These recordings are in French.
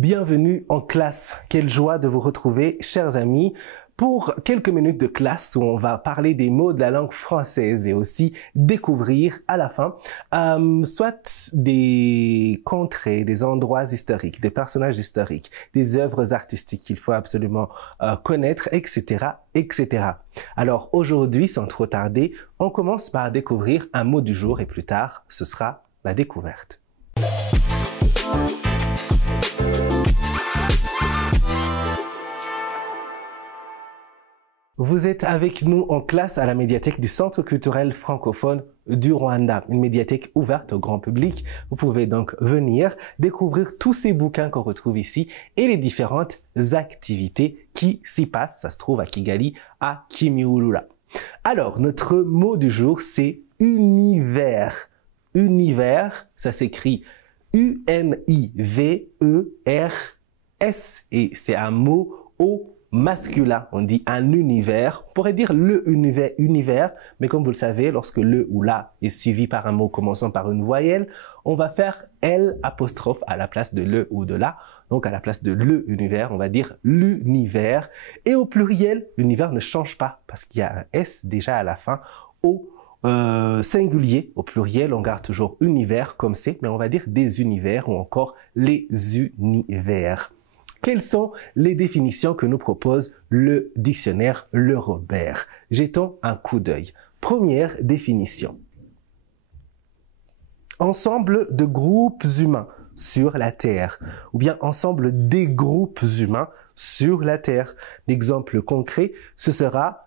Bienvenue en classe. Quelle joie de vous retrouver, chers amis, pour quelques minutes de classe où on va parler des mots de la langue française et aussi découvrir à la fin soit des contrées, des endroits historiques, des personnages historiques, des œuvres artistiques qu'il faut absolument connaître, etc., etc. Alors aujourd'hui, sans trop tarder, on commence par découvrir un mot du jour et plus tard, ce sera la découverte. Vous êtes avec nous en classe à la médiathèque du Centre culturel francophone du Rwanda, une médiathèque ouverte au grand public. Vous pouvez donc venir découvrir tous ces bouquins qu'on retrouve ici et les différentes activités qui s'y passent. Ça se trouve à Kigali, à Kimihurura. Alors, notre mot du jour, c'est univers. Univers, ça s'écrit U-N-I-V-E-R-S et c'est un mot au masculin, on dit un univers, on pourrait dire le univers, mais comme vous le savez, lorsque le ou la est suivi par un mot commençant par une voyelle, on va faire L apostrophe à la place de le ou de la. Donc à la place de le univers, on va dire l'univers. Et au pluriel, l'univers ne change pas parce qu'il y a un S déjà à la fin. Au singulier, au pluriel, on garde toujours univers comme c'est, mais on va dire des univers ou encore les univers. Quelles sont les définitions que nous propose le dictionnaire Le Robert? Jetons un coup d'œil. Première définition. Ensemble de groupes humains sur la Terre, ou bien ensemble des groupes humains sur la Terre. L'exemple concret, ce sera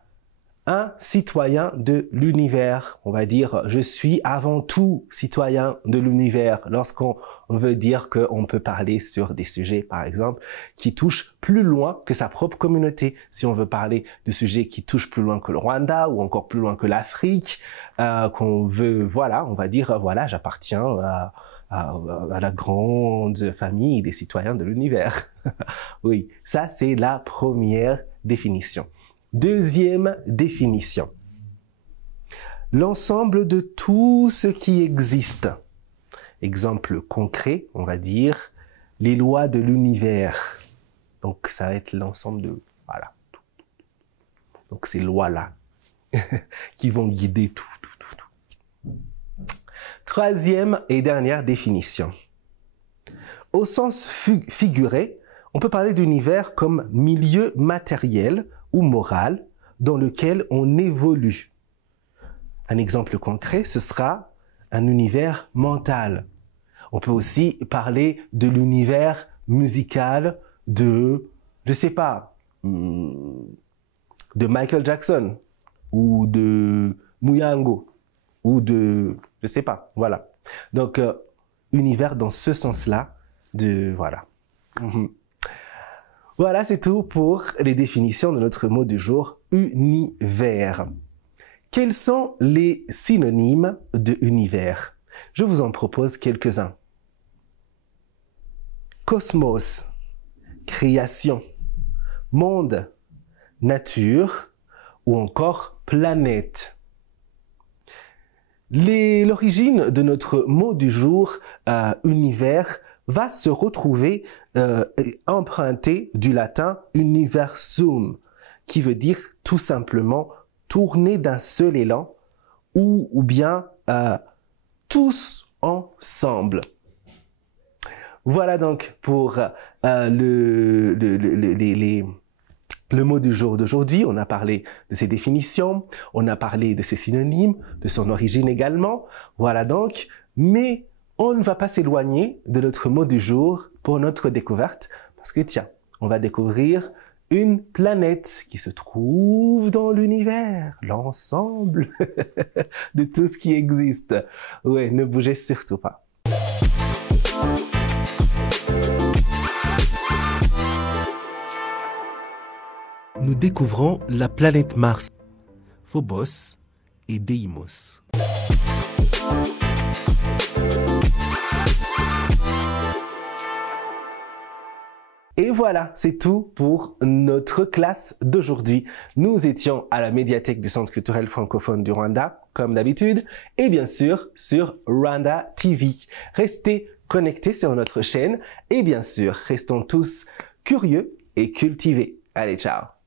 un citoyen de l'univers. On va dire, je suis avant tout citoyen de l'univers. Lorsqu'on veut dire qu'on peut parler sur des sujets, par exemple, qui touchent plus loin que sa propre communauté. Si on veut parler de sujets qui touchent plus loin que le Rwanda ou encore plus loin que l'Afrique, qu'on veut, voilà, on va dire, voilà, j'appartiens à la grande famille des citoyens de l'univers. Oui, ça c'est la première définition. Deuxième définition. L'ensemble de tout ce qui existe. Exemple concret, on va dire les lois de l'univers. Donc ça va être l'ensemble de, voilà. Donc ces lois-là qui vont guider tout. Troisième et dernière définition. Au sens figuré, on peut parler d'univers comme milieu matériel ou moral dans lequel on évolue. Un exemple concret, ce sera un univers mental. On peut aussi parler de l'univers musical de, je sais pas, de Michael Jackson ou de Muyango ou de, je sais pas, voilà. Donc, univers dans ce sens-là de, voilà. Voilà, c'est tout pour les définitions de notre mot du jour, univers. Quels sont les synonymes de univers? Je vous en propose quelques-uns. Cosmos, création, monde, nature ou encore planète. L'origine de notre mot du jour, univers, va se retrouver emprunté du latin universum, qui veut dire tout simplement tourner d'un seul élan ou bien tous ensemble. Voilà donc pour le mot du jour d'aujourd'hui. On a parlé de ses définitions, on a parlé de ses synonymes, de son origine également. Voilà donc, mais on ne va pas s'éloigner de notre mot du jour pour notre découverte, parce que tiens, on va découvrir une planète qui se trouve dans l'univers, l'ensemble de tout ce qui existe. Ouais, ne bougez surtout pas. Nous découvrons la planète Mars, Phobos et Deimos. Et voilà, c'est tout pour notre classe d'aujourd'hui. Nous étions à la médiathèque du Centre culturel francophone du Rwanda, comme d'habitude, et bien sûr sur Rwanda TV. Restez connectés sur notre chaîne et bien sûr, restons tous curieux et cultivés. Allez, ciao!